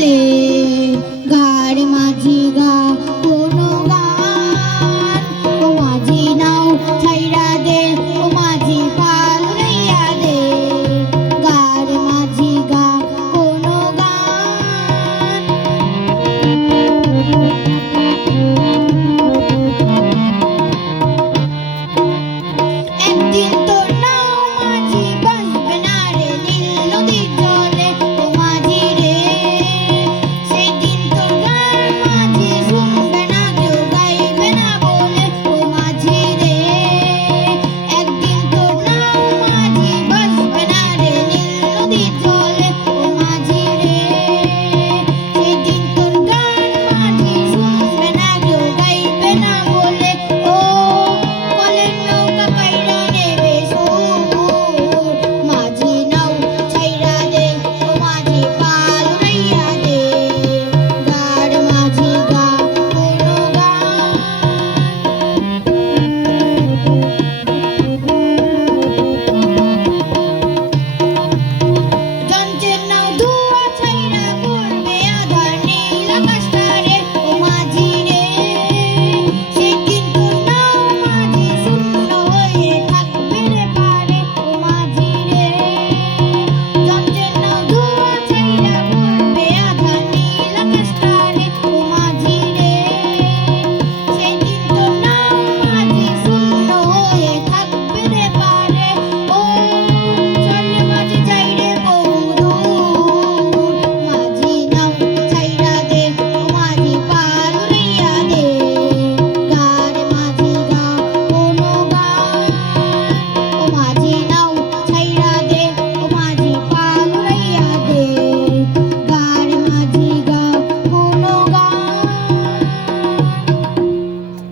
দে গার মাঝি গা কোনো গান ও মাঝি নাও ছাইরা দে ও মাঝি পাল গাইয়া দে গার মাঝি গা কোনো গান